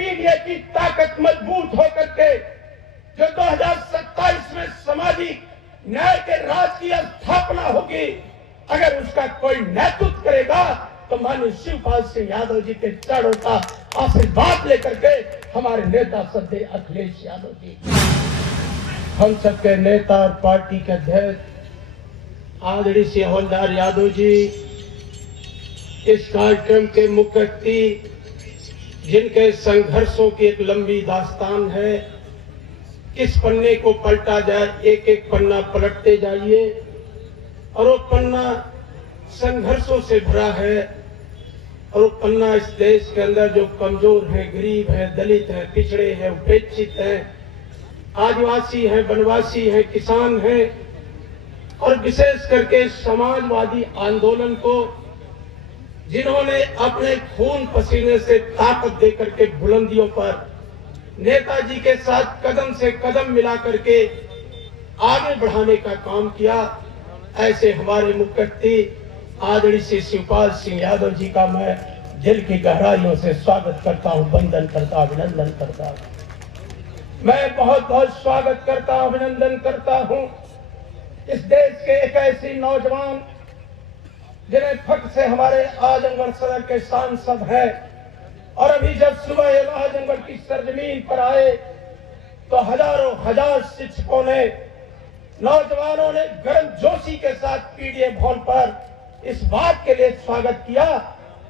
PDA की ताकत मजबूत होकर के जो 2027 में सामाजिक न्याय के राज की स्थापना होगी, अगर उसका कोई नेतृत्व करेगा तो माननीय शिवपाल सिंह यादव जी के चरणों का आशीर्वाद लेकर के हमारे नेता सदैव अखिलेश यादव जी, हम सबके नेता और पार्टी के अध्यक्ष आदरणीय श्री हवलदार यादव जी, इस कार्यक्रम के मुख्य अतिथि जिनके संघर्षों की एक लंबी दास्तान है, किस पन्ने को पलटा जाए, एक एक पन्ना पलटते जाइए और वो पन्ना संघर्षों से भरा है और वो पन्ना इस देश के अंदर जो कमजोर है, गरीब है, दलित है, पिछड़े हैं, उपेक्षित है, आदिवासी है, वनवासी है, किसान है और विशेष करके समाजवादी आंदोलन को जिन्होंने अपने खून पसीने से ताकत देकर के बुलंदियों पर नेताजी के साथ कदम से कदम मिला करके आगे बढ़ाने का काम किया, ऐसे हमारे मुख्य अतिथि आदरणीय श्री शिवपाल सिंह यादव जी का मैं दिल की गहराइयों से स्वागत करता हूं, वंदन करता हूं, अभिनंदन करता हूं। मैं बहुत बहुत स्वागत करता हूं, अभिनंदन करता हूं इस देश के एक ऐसी नौजवान जिन्हें फट से हमारे आजमगढ़ सदर के सांसद हैं और अभी जब सुबह आजमगढ़ की सरजमीन पर आए तो हजारों हजार शिक्षकों ने, नौजवानों ने गर्मजोशी के साथ पीडीए भवन पर इस बात के लिए स्वागत किया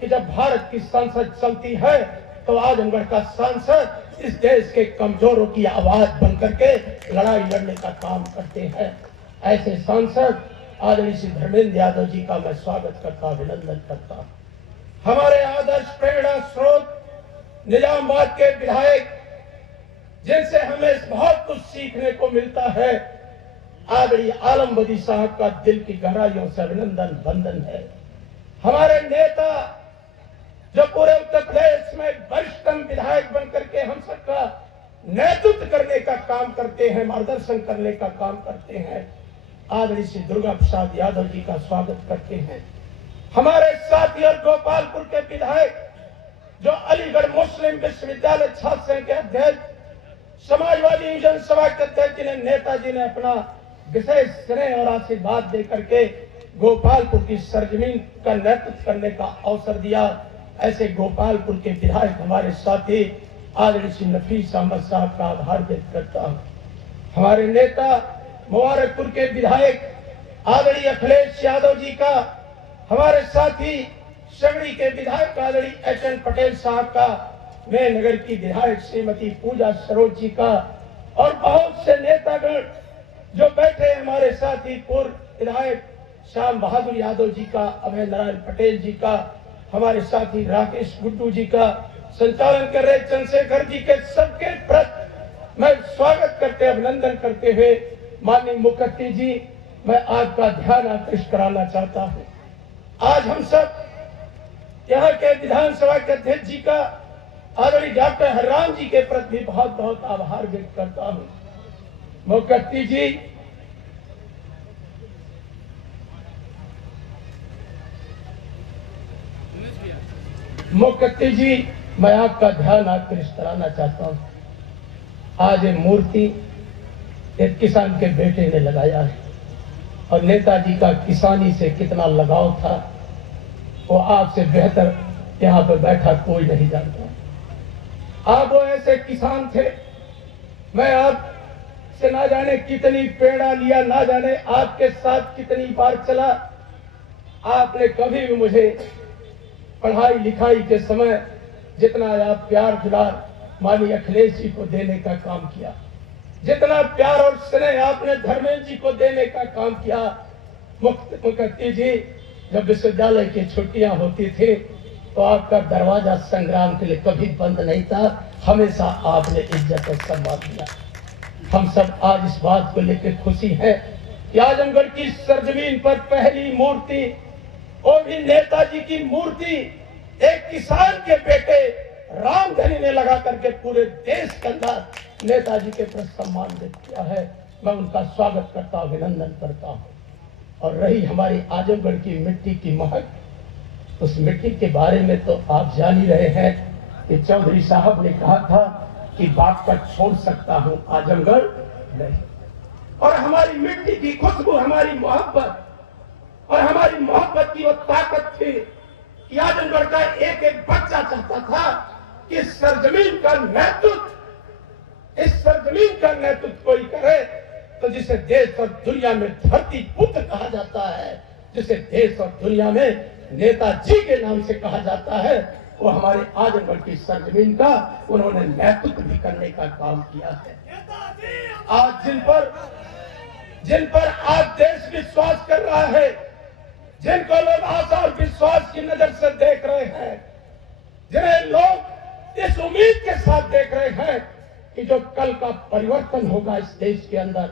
कि जब भारत की संसद चलती है तो आजमगढ़ का सांसद इस देश के कमजोरों की आवाज बनकर के लड़ाई लड़ने का काम करते हैं। ऐसे सांसद आदरणीय श्री धर्मेंद्र यादव जी का मैं स्वागत करता हूं, अभिनंदन करता हूं। हमारे आदर्श प्रेरणा स्रोत निजामाबाद के विधायक जिनसे हमें बहुत कुछ सीखने को मिलता है, आदरणीय आलम बदी साहब का दिल की गहराइयों से अभिनंदन वंदन है। हमारे नेता जो पूरे उत्तर प्रदेश में वरिष्ठतम विधायक बनकर के हम सबका नेतृत्व करने का काम करते हैं, मार्गदर्शन करने का काम करते हैं, आदरणीय श्री दुर्गा प्रसाद यादव जी का स्वागत करते हैं। हमारे साथी और गोपालपुर के विधायक जो अलीगढ़ मुस्लिम विश्वविद्यालय छात्र संघ के अध्यक्ष, समाजवादी जनसभा के अध्यक्ष, जिन्हें नेताजी ने अपना विशेष स्नेह और आशीर्वाद देकर के गोपालपुर की सरजमीन का नेतृत्व करने का अवसर दिया, ऐसे गोपालपुर के विधायक हमारे साथी आदरणीय श्री नफीस अहमद साहब का आभार व्यक्त करता हूँ। हमारे नेता मुबारकपुर के विधायक आदरणीय अखिलेश यादव जी का, हमारे साथी सगड़ी के विधायक आदरणीय एच.एन. पटेल साहब का, मैं नगर की विधायक श्रीमती पूजा सरोज जी का और बहुत से नेतागण जो बैठे हमारे साथी पूर्व विधायक श्याम बहादुर यादव जी का, अभय नारायण पटेल जी का, हमारे साथी राकेश गुड्डू जी का, संचालन कर रहे चंद्रशेखर जी के, सबके प्रति मैं स्वागत करते अभिनंदन करते हुए माननीय मुख्य अतिथि जी, मैं आपका ध्यान आकृष्ट कराना चाहता हूँ। आज हम सब यहाँ के विधानसभा के अध्यक्ष जी का, आदरणीय डॉक्टर हरिराम जी के प्रति भी बहुत बहुत आभार व्यक्त करता हूँ। मुख्य अतिथि जी, मुख्य अतिथि जी, मैं आपका ध्यान आकृष्ट कराना चाहता हूँ। आज ये मूर्ति एक किसान के बेटे ने लगाया है और नेताजी का किसानी से कितना लगाव था वो आपसे बेहतर यहाँ पर बैठा कोई नहीं जानता। आप वो ऐसे किसान थे, मैं आपसे ना जाने कितनी प्रेरणा लिया, ना जाने आपके साथ कितनी बार चला। आपने कभी भी मुझे पढ़ाई लिखाई के समय जितना आप प्यार दुलार माननीय अखिलेश जी को देने का काम किया, जितना प्यार और स्नेह आपने धर्मेंद्र जी को देने का काम किया। मुख्य जी, जब विश्वविद्यालय की छुट्टियां होती थी तो आपका दरवाजा संग्राम के लिए कभी बंद नहीं था, हमेशा आपने इज्जत और सम्मान दिया। हम सब आज इस बात को लेकर खुशी है कि आजमगढ़ की सरजमीन पर पहली मूर्ति, वो भी नेताजी की मूर्ति, एक किसान के बेटे रामधनी ने लगा करके पूरे देश के अंदर नेताजी के प्रति सम्मान व्यक्त किया है। मैं उनका स्वागत करता हूं, अभिनंदन करता हूं। और रही हमारी आजमगढ़ की मिट्टी की महक, उस मिट्टी के बारे में तो आप जान ही रहे हैं। कि चौधरी साहब ने कहा था कि बात पर छोड़ सकता हूं, आजमगढ़ नहीं। और हमारी मिट्टी की खुशबू, हमारी मोहब्बत और हमारी मोहब्बत की वो ताकत थी कि आजमगढ़ का एक एक बच्चा चाहता था कि इस सरजमीन का नेतृत्व कोई करे तो जिसे देश और दुनिया में धरती पुत्र कहा जाता है, जिसे देश और दुनिया में नेताजी के नाम से कहा जाता है, वो हमारे आजमगढ़ की सरजमीन का उन्होंने नेतृत्व भी करने का काम किया है। आज जिन पर आज देश विश्वास कर रहा है, जिनको लोग आशा और विश्वास की नजर से देख रहे हैं, जिन्हें लोग इस उम्मीद के साथ देख रहे हैं कि जो कल का परिवर्तन होगा इस देश के अंदर,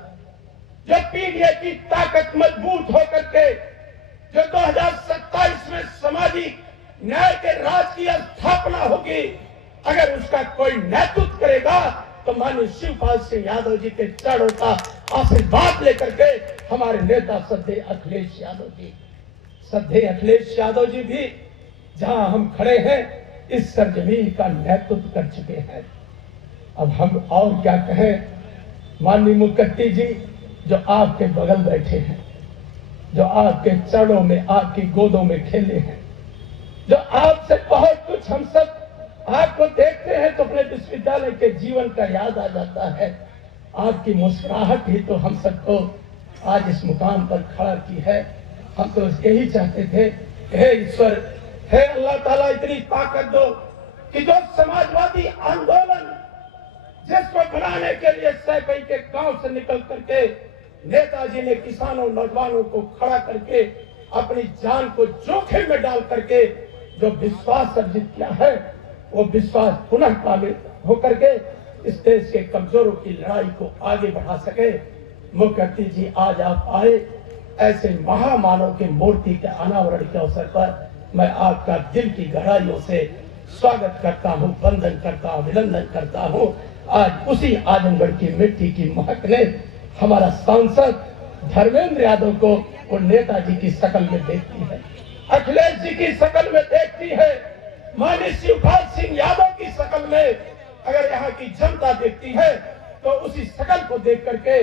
जो पीडीए की ताकत मजबूत होकर के जो 2027 में सामाजिक न्याय के राज की स्थापना होगी, अगर उसका कोई नेतृत्व करेगा तो माननीय शिवपाल सिंह यादव जी के चरणों का आशीर्वाद लेकर के हमारे नेता श्रद्धेय अखिलेश यादव जी भी जहां हम खड़े हैं इस सरजमीन का नेतृत्व कर चुके हैं। अब हम और क्या कहें। माननीय मुखर्जी जी जो आपके बगल बैठे हैं, जो आपके चरणों में, आपकी गोदों में खेले हैं, जो आपसे बहुत कुछ, हम सब आपको देखते हैं तो अपने विश्वविद्यालय के जीवन का याद आ जाता है। आपकी मुस्कुराहट ही तो हम सबको आज इस मुकाम पर खड़ा की है। हम तो यही चाहते थे, हे ईश्वर, हे अल्लाह ताला इतनी ताकत दो कि जो समाजवादी आंदोलन जिसको बनाने के लिए सैकई के गांव से निकल करके नेताजी ने किसानों, नौजवानों को खड़ा करके अपनी जान को जोखिम में डाल करके जो विश्वास अर्जित किया है, वो विश्वास पुनः काबिल होकर के इस देश के कमजोरों की लड़ाई को आगे बढ़ा सके। मुखर्जी जी आज आप आए, ऐसे महामानव के मूर्ति के अनावरण के अवसर पर मैं आपका दिल की गहराइयों से स्वागत करता हूं, वंदन करता हूं, अभिनंदन करता हूं। आज उसी आजमगढ़ की मिट्टी की महक ने हमारा सांसद धर्मेंद्र यादव को वो नेताजी की शक्ल में देखती है, अखिलेश जी की शक्ल में देखती है, माननीय शिवपाल सिंह यादव की शक्ल में अगर यहाँ की जनता देखती है तो उसी शक्ल को देख करके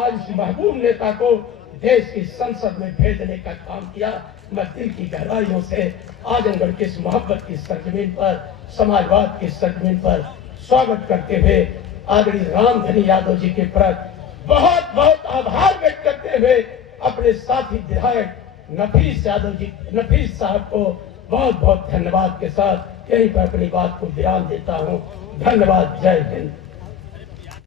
आज इस महबूब नेता को देश की संसद में भेजने का काम किया। मैं दिल की गहराइयों से आजमगढ़ की इस मोहब्बत की सरजमीन पर, समाजवाद की सरजमीन पर स्वागत करते हुए आदरणीय रामधनी यादव जी के प्रति बहुत बहुत आभार व्यक्त करते हुए अपने साथी विधायक नफीस साहब को बहुत बहुत धन्यवाद के साथ यहीं पर अपनी बात को विराम देता हूँ। धन्यवाद। जय हिंद।